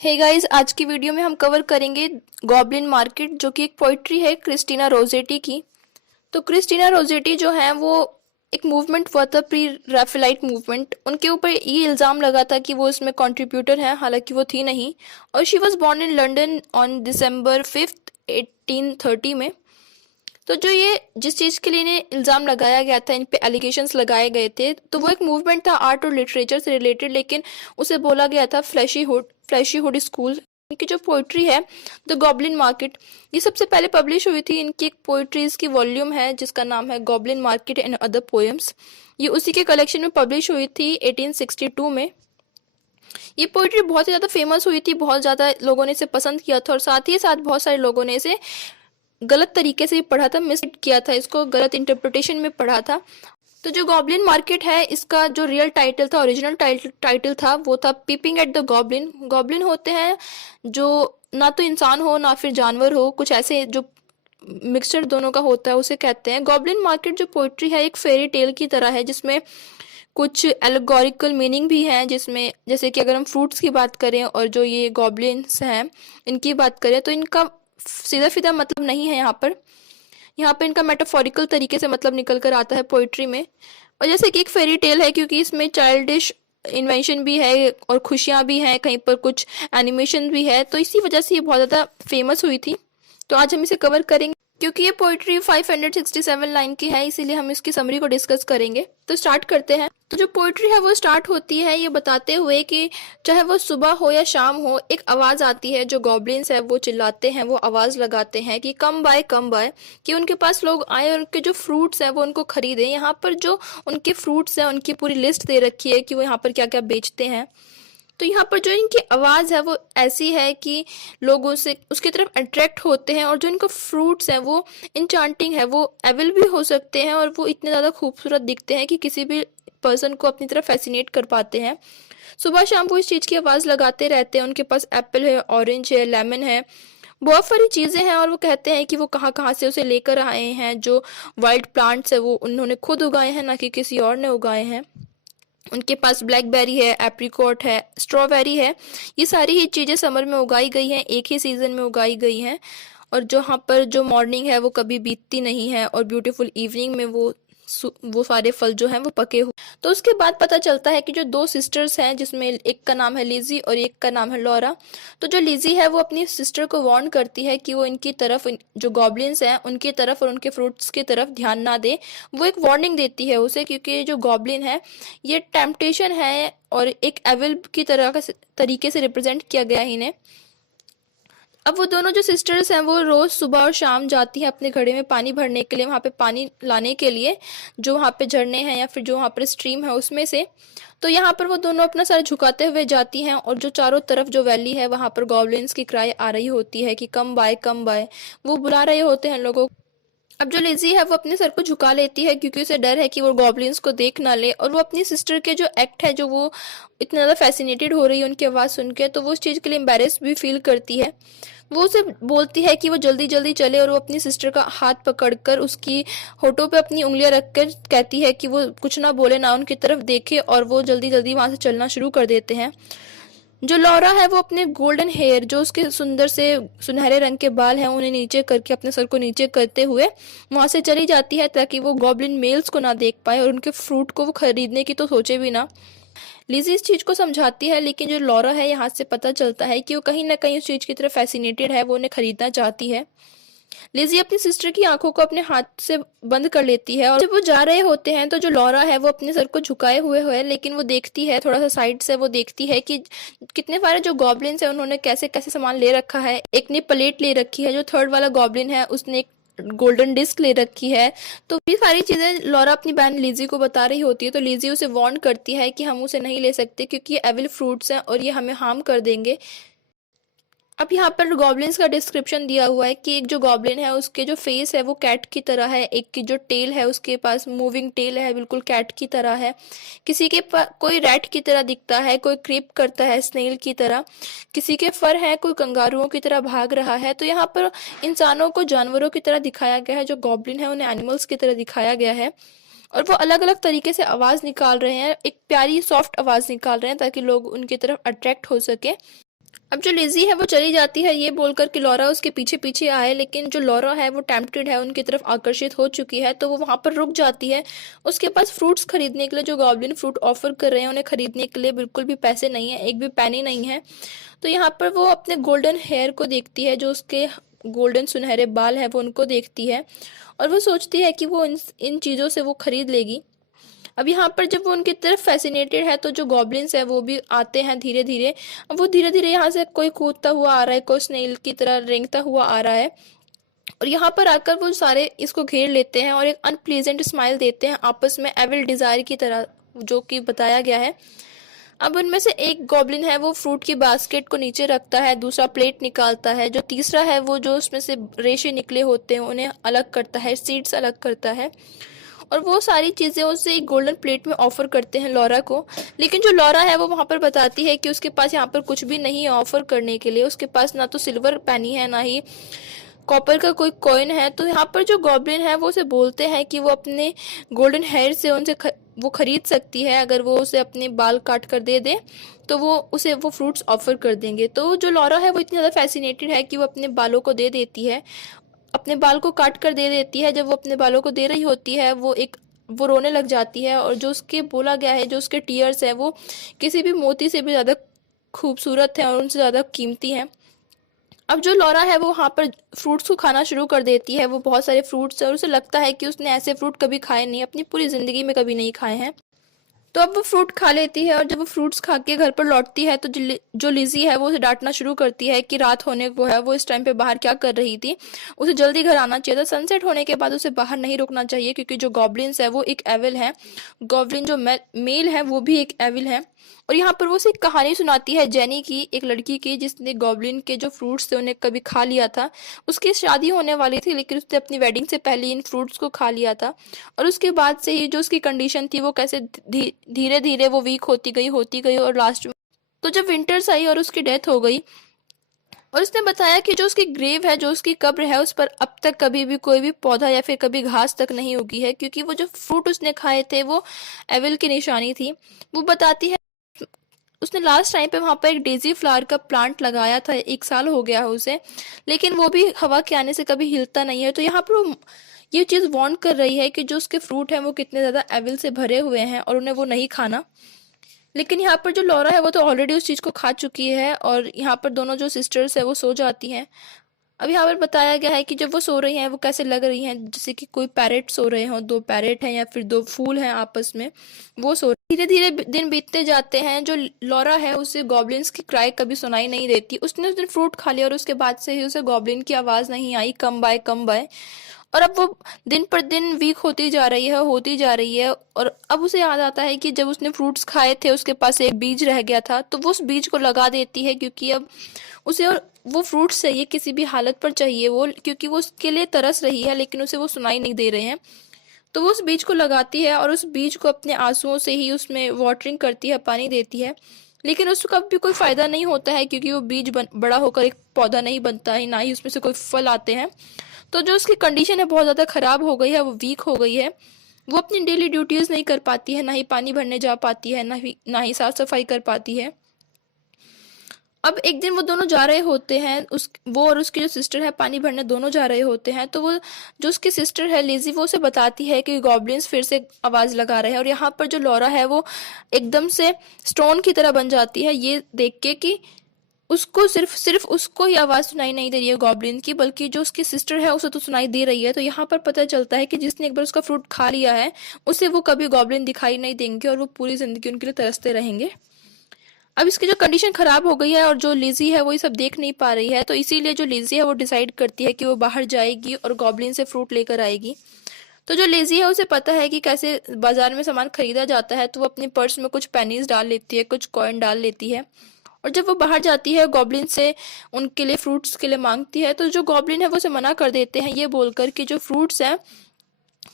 Hey guys, आज की video में हम कवर करेंगे गॉब्लिन मार्केट, जो कि एक पोइट्री है क्रिस्टीना रोजेटी की। तो क्रिस्टीना रोजेटी जो है वो एक मूवमेंट हुआ था, प्री रैफेलाइट मूवमेंट। उनके ऊपर ये इल्ज़ाम लगा था कि वो इसमें कंट्रीब्यूटर है, हालांकि वो थी नहीं। और she was born in London on December 5th 1830 में। तो जो ये जिस चीज़ के लिए इन्हें इल्ज़ाम लगाया गया था, इन पे एलिगेशंस लगाए गए थे, तो वो एक मूवमेंट था आर्ट और लिटरेचर से रिलेटेड, लेकिन उसे बोला गया था फ्लैशी हुड स्कूल। इनकी जो पोइट्री है द गॉब्लिन मार्केट, ये सबसे पहले पब्लिश हुई थी। इनकी एक पोइट्रीज की वॉल्यूम है जिसका नाम है goblin market and other poems. ये उसी के कलेक्शन में पब्लिश हुई थी 1862 में। ये पोइट्री बहुत ही ज़्यादा फेमस हुई थी, बहुत ज़्यादा लोगों ने इसे पसंद किया था, और साथ ही साथ बहुत सारे लोगों ने इसे गलत तरीके से पढ़ा था, मिस किया था, इसको गलत इंटरप्रिटेशन में पढ़ा था। तो जो गॉब्लिन मार्केट है, इसका जो रियल टाइटल था, ओरिजिनल टाइटल था, वो था peeping at the goblin. Goblin होते हैं जो ना तो इंसान हो ना फिर जानवर हो, कुछ ऐसे जो मिक्सचर दोनों का होता है, उसे कहते हैं गॉब्लिन मार्केट। जो पोइट्री है एक फेरी टेल की तरह है, जिसमें कुछ एल्गोरिकल मीनिंग भी है, जिसमें जैसे कि अगर हम फ्रूट्स की बात करें और जो ये गॉब्लिन्स हैं इनकी बात करें, तो इनका सीधा सीधा मतलब नहीं है यहाँ पे इनका मेटाफोरिकल तरीके से मतलब निकल कर आता है पोइट्री में। और जैसे कि एक फेरी टेल है, क्योंकि इसमें चाइल्डिश इन्वेंशन भी है और खुशियाँ भी हैं, कहीं पर कुछ एनिमेशन भी है, तो इसी वजह से ये बहुत ज़्यादा फेमस हुई थी। तो आज हम इसे कवर करेंगे। क्योंकि ये पोइट्री 567 लाइन की है, इसीलिए हम इसकी समरी को डिस्कस करेंगे। तो स्टार्ट करते हैं। तो जो पोइट्री है वो स्टार्ट होती है ये बताते हुए कि चाहे वो सुबह हो या शाम हो, एक आवाज आती है। जो गॉब्लिन्स है वो चिल्लाते हैं, वो आवाज लगाते हैं कि कम बाय, कि उनके पास लोग आए और उनके जो फ्रूट्स हैं वो उनको खरीदें। यहाँ पर जो उनके फ्रूट्स हैं उनकी पूरी लिस्ट दे रखी है कि वो यहाँ पर क्या क्या बेचते हैं। तो यहाँ पर जो इनकी आवाज़ है वो ऐसी है कि लोग उसे उसकी तरफ अट्रैक्ट होते हैं, और जो इनका फ्रूट्स हैं वो इंचांटिंग है, वो एविल भी हो सकते हैं, और वो इतने ज़्यादा खूबसूरत दिखते हैं कि किसी भी पर्सन को अपनी तरफ फैसिनेट कर पाते हैं। सुबह शाम वो इस चीज़ की आवाज़ लगाते रहते हैं। उनके पास एप्पल है, ऑरेंज है, लेमन है, बहुत सारी चीज़ें हैं, और वो कहते हैं कि वो कहाँ कहाँ से उसे लेकर आए हैं। जो वाइल्ड प्लांट्स है वो उन्होंने खुद उगाए हैं, ना कि किसी और ने उगाए हैं। उनके पास ब्लैकबेरी है, एप्रिकॉट है, स्ट्रॉबेरी है। ये सारी ही चीज़ें समर में उगाई गई हैं, एक ही सीज़न में उगाई गई हैं। और जो यहाँ पर जो मॉर्निंग है वो कभी बीतती नहीं है, और ब्यूटीफुल इवनिंग में वो सारे फल जो हैं वो पके हुए। तो उसके बाद पता चलता है कि जो दो सिस्टर्स हैं, जिसमें एक का नाम है लिजी और एक का नाम है लॉरा। तो जो लिजी है वो अपनी सिस्टर को वार्न करती है कि वो इनकी तरफ, जो गॉब्लिन्स हैं उनकी तरफ और उनके फ्रूट्स की तरफ ध्यान ना दे। वो एक वार्निंग देती है उसे, क्योंकि जो गॉब्लिन है ये टेम्पटेशन है और एक एविल की तरह का तरीके से रिप्रेजेंट किया गया है इन्हें। अब वो दोनों जो सिस्टर्स हैं वो रोज सुबह और शाम जाती हैं अपने घड़े में पानी भरने के लिए, वहाँ पे पानी लाने के लिए, जो वहाँ पे झरने हैं या फिर जो वहाँ पर स्ट्रीम है उसमें से। तो यहाँ पर वो दोनों अपना सर झुकाते हुए जाती हैं, और जो चारों तरफ जो वैली है वहाँ पर गॉब्लिन्स की क्राई आ रही होती है कि कम बाय। वो बुला रहे होते हैं लोगों को। अब जो लिजी है वो अपने सर को झुका लेती है, क्योंकि उसे डर है कि वो गॉब्लिन्स को देख ना ले, और वो अपनी सिस्टर के जो एक्ट है, जो वो इतना ज़्यादा फैसिनेटेड हो रही है उनकी आवाज़ सुन के, तो वो उस चीज़ के लिए एम्बेरस भी फील करती है। वो उसे बोलती है कि वो जल्दी जल्दी चले, और वो अपनी सिस्टर का हाथ पकड़कर उसकी होठों पे अपनी उंगलियां रखकर कहती है कि वो कुछ ना बोले, ना उनकी तरफ देखे, और वो जल्दी जल्दी वहां से चलना शुरू कर देते हैं। जो लॉरा है वो अपने गोल्डन हेयर, जो उसके सुंदर से सुनहरे रंग के बाल हैं, उन्हें नीचे करके अपने सर को नीचे करते हुए वहां से चली जाती है, ताकि वो गॉब्लिन मेल्स को ना देख पाए और उनके फ्रूट को वो खरीदने की तो सोचे भी ना। लिजी इस चीज को समझाती है, लेकिन जो लॉरा है यहाँ से पता चलता है कि वो कहीं ना कहीं उस चीज की तरफ फैसिनेटेड है, वो उन्हें खरीदना चाहती है। लिजी अपनी सिस्टर की आंखों को अपने हाथ से बंद कर लेती है, और जब वो जा रहे होते हैं तो जो लॉरा है वो अपने सर को झुकाए हुए है, लेकिन वो देखती है थोड़ा सा साइड से, वो देखती है कि कितने सारे जो गॉब्लिन्स हैं उन्होंने कैसे कैसे सामान ले रखा है। एक ने प्लेट ले रखी है, जो थर्ड वाला गॉब्लिन है उसने एक गोल्डन डिस्क ले रखी है। तो ये सारी चीजें लॉरा अपनी बहन लिजी को बता रही होती है। तो लिजी उसे वार्न करती है कि हम उसे नहीं ले सकते, क्योंकि ये एविल फ्रूट्स हैं और ये हमें हार्म कर देंगे। अब यहाँ पर गॉब्लिन्स का डिस्क्रिप्शन दिया हुआ है कि एक जो गॉब्लिन है उसके जो फेस है वो कैट की तरह है, एक की जो टेल है उसके पास मूविंग टेल है, बिल्कुल कैट की तरह है। किसी के पास कोई रैट की तरह दिखता है, कोई क्रीप करता है स्नेल की तरह, किसी के फर है, कोई कंगारुओं की तरह भाग रहा है। तो यहाँ पर इंसानों को जानवरों की तरह दिखाया गया है, जो गॉब्लिन है उन्हें एनिमल्स की तरह दिखाया गया है, और वो अलग अलग तरीके से आवाज निकाल रहे हैं, एक प्यारी सॉफ्ट आवाज निकाल रहे हैं ताकि लोग उनकी तरफ अट्रैक्ट हो सके। अब जो लिज़ी है वो चली जाती है ये बोलकर कि लॉरा उसके पीछे पीछे आए, लेकिन जो लॉरा है वो टेम्प्टेड है, उनकी तरफ आकर्षित हो चुकी है, तो वो वहाँ पर रुक जाती है। उसके पास फ्रूट्स खरीदने के लिए जो गॉब्लिन फ्रूट ऑफर कर रहे हैं उन्हें खरीदने के लिए बिल्कुल भी पैसे नहीं है, एक भी पैनी नहीं है। तो यहाँ पर वो अपने गोल्डन हेयर को देखती है, जो उसके गोल्डन सुनहरे बाल है वो उनको देखती है, और वो सोचती है कि वो इन चीज़ों से वो खरीद लेगी। अब यहाँ पर जब वो उनकी तरफ फैसिनेटेड है तो जो गॉब्लिन्स है वो भी आते हैं धीरे धीरे। अब वो धीरे धीरे यहाँ से कोई कूदता हुआ आ रहा है, कोई स्नेल की तरह रेंगता हुआ आ रहा है, और यहाँ पर आकर वो सारे इसको घेर लेते हैं और एक अनप्लीजेंट स्माइल देते हैं आपस में, एविल डिजायर की तरह जो कि बताया गया है। अब उनमें से एक गॉब्लिन है वो फ्रूट की बास्केट को नीचे रखता है, दूसरा प्लेट निकालता है, जो तीसरा है वो जो उसमें से रेशे निकले होते हैं उन्हें अलग करता है, सीड्स अलग करता है, और वो सारी चीज़ें उसे एक गोल्डन प्लेट में ऑफर करते हैं लॉरा को। लेकिन जो लॉरा है वो वहाँ पर बताती है कि उसके पास यहाँ पर कुछ भी नहीं है ऑफर करने के लिए, उसके पास ना तो सिल्वर पैनी है ना ही कॉपर का कोई कॉइन है। तो यहाँ पर जो गॉब्लिन है वो उसे बोलते हैं कि वो अपने गोल्डन हेयर से उनसे वो खरीद सकती है, अगर वो उसे अपने बाल काट कर दे दे तो वो उसे वो फ्रूट्स ऑफर कर देंगे। तो जो लॉरा है वो इतनी ज़्यादा फैसिनेटेड है कि वो अपने बालों को दे देती है, अपने बाल को काट कर दे देती है। जब वो अपने बालों को दे रही होती है वो रोने लग जाती है, और जो उसके बोला गया है जो उसके टीयर्स है वो किसी भी मोती से भी ज़्यादा खूबसूरत है और उनसे ज़्यादा कीमती हैं। अब जो लॉरा है वो वहाँ पर फ्रूट्स को खाना शुरू कर देती है, वो बहुत सारे फ्रूट्स है और उसे लगता है कि उसने ऐसे फ्रूट कभी खाए नहीं, अपनी पूरी ज़िंदगी में कभी नहीं खाए हैं। तो अब वो फ्रूट खा लेती है, और जब वो फ्रूट्स खा के घर पर लौटती है तो जो लिज़ी है वो उसे डांटना शुरू करती है कि रात होने को है, वो इस टाइम पे बाहर क्या कर रही थी, उसे जल्दी घर आना चाहिए था, सनसेट होने के बाद उसे बाहर नहीं रुकना चाहिए, क्योंकि जो गॉब्लिन्स है वो एक एविल है, गॉब्लिन जो मेल है वो भी एक एविल है। और यहाँ पर वो उसे एक कहानी सुनाती है जेनी की, एक लड़की की जिसने गॉब्लिन के जो फ्रूट्स थे उन्हें कभी खा लिया था। उसकी शादी होने वाली थी लेकिन उसने अपनी वेडिंग से पहले इन फ्रूट्स को खा लिया था, और उसके बाद से ही जो उसकी कंडीशन थी वो कैसे धीरे धीरे वो वीक होती गई और लास्ट में तो जब विंटर्स आई और उसकी डेथ हो गई। और उसने बताया कि जो उसकी ग्रेव है, जो उसकी कब्र है, उस पर अब तक कभी भी कोई भी पौधा या फिर कभी घास तक नहीं उगी है, क्योंकि वो जो फ्रूट उसने खाए थे वो एविल की निशानी थी। वो बताती है उसने लास्ट टाइम पे वहाँ पर एक डेजी फ्लावर का प्लांट लगाया था, 1 साल हो गया है उसे, लेकिन वो भी हवा के आने से कभी हिलता नहीं है। तो यहाँ पर वो ये चीज़ वार्न कर रही है कि जो उसके फ्रूट हैं वो कितने ज़्यादा एविल से भरे हुए हैं और उन्हें वो नहीं खाना। लेकिन यहाँ पर जो लॉरा है वो तो ऑलरेडी उस चीज़ को खा चुकी है, और यहाँ पर दोनों जो सिस्टर्स है वो सो जाती हैं। अब यहाँ पर बताया गया है कि जब वो सो रही हैं वो कैसे लग रही हैं, जैसे कि कोई पैरेट सो रहे हों, 2 पैरेट हैं या फिर 2 फूल हैं आपस में, वो सो धीरे धीरे दिन बीतते जाते हैं। जो लॉरा है उसे गॉब्लिन्स की क्राई कभी सुनाई नहीं देती, उसने उस दिन फ्रूट खा लिया और उसके बाद से ही उसे गॉब्लिन की आवाज़ नहीं आई, कम बाय कम बाय। और अब वो दिन पर दिन वीक होती जा रही है, और अब उसे याद आता है कि जब उसने फ्रूट्स खाए थे उसके पास एक बीज रह गया था, तो वो उस बीज को लगा देती है, क्योंकि अब उसे और वो फ्रूट्स चाहिए, किसी भी हालत पर चाहिए वो, क्योंकि वो उसके लिए तरस रही है लेकिन उसे वो सुनाई नहीं दे रहे हैं। तो वो उस बीज को लगाती है और उस बीज को अपने आंसुओं से ही उसमें वाटरिंग करती है, पानी देती है, लेकिन उसका भी कोई फायदा नहीं होता है, क्योंकि वो बीज बड़ा होकर एक पौधा नहीं बनता है, ना ही उसमें से कोई फल आते हैं। तो जो उसकी कंडीशन है बहुत ज़्यादा ख़राब हो गई है, वो वीक हो गई है, वो अपनी डेली ड्यूटीज़ नहीं कर पाती है, ना ही पानी भरने जा पाती है, ना ही साफ सफाई कर पाती है। अब एक दिन वो दोनों जा रहे होते हैं, वो और उसकी जो सिस्टर है पानी भरने दोनों जा रहे होते हैं। तो वो जो उसकी सिस्टर है लिज़ी वो उसे बताती है कि गॉब्लिन्स फिर से आवाज़ लगा रहे हैं, और यहाँ पर जो लॉरा है वो एकदम से स्टोन की तरह बन जाती है, ये देख के कि उसको सिर्फ उसको ही आवाज़ सुनाई नहीं दे रही है गॉब्लिन की, बल्कि जो उसकी सिस्टर है उसे तो सुनाई दे रही है। तो यहाँ पर पता चलता है कि जिसने एक बार उसका फ्रूट खा लिया है उसे वो कभी गॉब्लिन दिखाई नहीं देंगे, और वो पूरी ज़िंदगी उनके लिए तरसते रहेंगे। अब इसकी जो कंडीशन खराब हो गई है और जो लिज़ी है वो ये सब देख नहीं पा रही है, तो इसीलिए जो लिज़ी है वो डिसाइड करती है कि वो बाहर जाएगी और गॉब्लिन से फ्रूट लेकर आएगी। तो जो लेज़ी है उसे पता है कि कैसे बाजार में सामान खरीदा जाता है, तो वो अपने पर्स में कुछ पेनीज डाल लेती है, कुछ कॉइन डाल लेती है, और जब वो बाहर जाती है गॉब्लिन से उनके लिए फ्रूट्स के लिए मांगती है, तो जो गॉब्लिन है वो उसे मना कर देते हैं, ये बोलकर कि जो फ्रूट्स हैं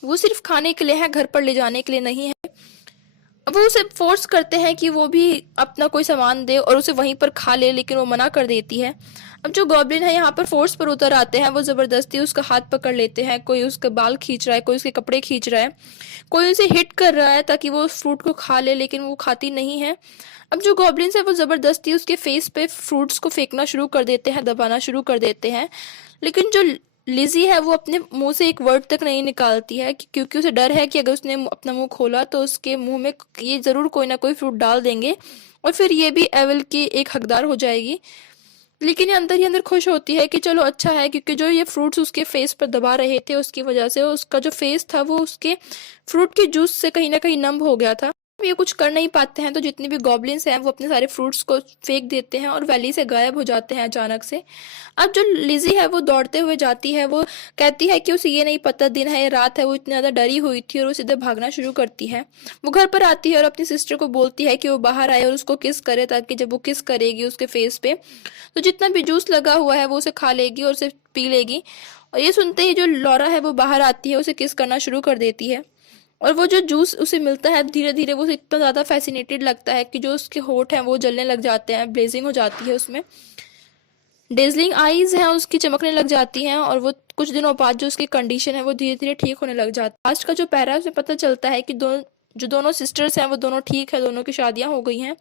वो सिर्फ खाने के लिए हैं, घर पर ले जाने के लिए नहीं है। अब वो उसे फोर्स करते हैं कि वो भी अपना कोई सामान दे और उसे वहीं पर खा ले, लेकिन वो मना कर देती है। अब जो गॉब्लिन है यहाँ पर फोर्स पर उतर आते हैं, वो जबरदस्ती उसका हाथ पकड़ लेते हैं, कोई उसके बाल खींच रहा है, कोई उसके कपड़े खींच रहा है, कोई उसे हिट कर रहा है ताकि वो उस फ्रूट को खा ले, लेकिन वो खाती नहीं है। अब जो गॉब्लिन्स है वो जबरदस्ती उसके फेस पे फ्रूट्स को फेंकना शुरू कर देते हैं, दबाना शुरू कर देते हैं, लेकिन जो लिज़ी है वो अपने मुंह से एक वर्ड तक नहीं निकालती है, क्योंकि उसे डर है कि अगर उसने अपना मुंह खोला तो उसके मुंह में ये ज़रूर कोई ना कोई फ्रूट डाल देंगे और फिर ये भी एविल की एक हकदार हो जाएगी। लेकिन ये अंदर ही अंदर खुश होती है कि चलो अच्छा है, क्योंकि जो ये फ्रूट्स उसके फेस पर दबा रहे थे उसकी वजह से उसका जो फेस था वो उसके फ्रूट के जूस से कहीं ना कहीं नम हो गया था। ये कुछ कर नहीं पाते हैं तो जितने भी गॉब्लिन्स हैं वो अपने सारे फ्रूट्स को फेंक देते हैं और वैली से गायब हो जाते हैं अचानक से। अब जो लिज़ी है वो दौड़ते हुए जाती है, वो कहती है कि उसे ये नहीं पता दिन है या रात है, वो इतनी ज़्यादा डरी हुई थी और वो सीधे भागना शुरू करती है। वो घर पर आती है और अपनी सिस्टर को बोलती है कि वो बाहर आए और उसको किस करे, ताकि जब वो किस करेगी उसके फेस पे तो जितना भी जूस लगा हुआ है वो उसे खा लेगी और उसे पी लेगी। और ये सुनते ही जो लॉरा है वो बाहर आती है, उसे किस करना शुरू कर देती है और वो जो जूस उसे मिलता है धीरे धीरे वो उसे इतना ज़्यादा फैसिनेटेड लगता है कि जो उसके होठ हैं वो जलने लग जाते हैं, ब्लेजिंग हो जाती है उसमें, डेजलिंग आईज हैं उसकी चमकने लग जाती हैं और वो कुछ दिनों बाद जो उसकी कंडीशन है वो धीरे धीरे ठीक होने लग जाती है। लास्ट का जो पैरा है उसमें पता चलता है कि दोनों सिस्टर्स हैं वो दोनों ठीक है, दोनों की शादियां हो गई हैं,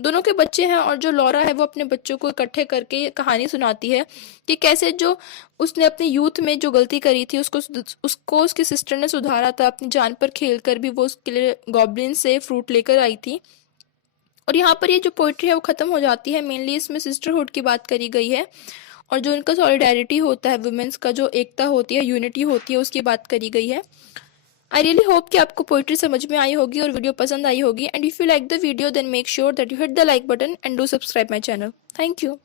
दोनों के बच्चे हैं और जो लॉरा है वो अपने बच्चों को इकट्ठे करके ये कहानी सुनाती है कि कैसे जो उसने अपने यूथ में जो गलती करी थी उसको उसकी सिस्टर ने सुधारा था, अपनी जान पर खेल कर भी वो उसके लिए गॉब्लिन से फ्रूट लेकर आई थी। और यहाँ पर ये जो पोइट्री है वो ख़त्म हो जाती है। मेनली इसमें सिस्टरहुड की बात करी गई है और जो इनका सॉलिडारिटी होता है, वुमेन्स का जो एकता होती है, यूनिटी होती है, उसकी बात करी गई है। आई रियली होप कि आपको पोइट्री समझ में आई होगी और वीडियो पसंद आई होगी। And if you like the video then make sure that you hit the like button and do subscribe my channel. Thank you.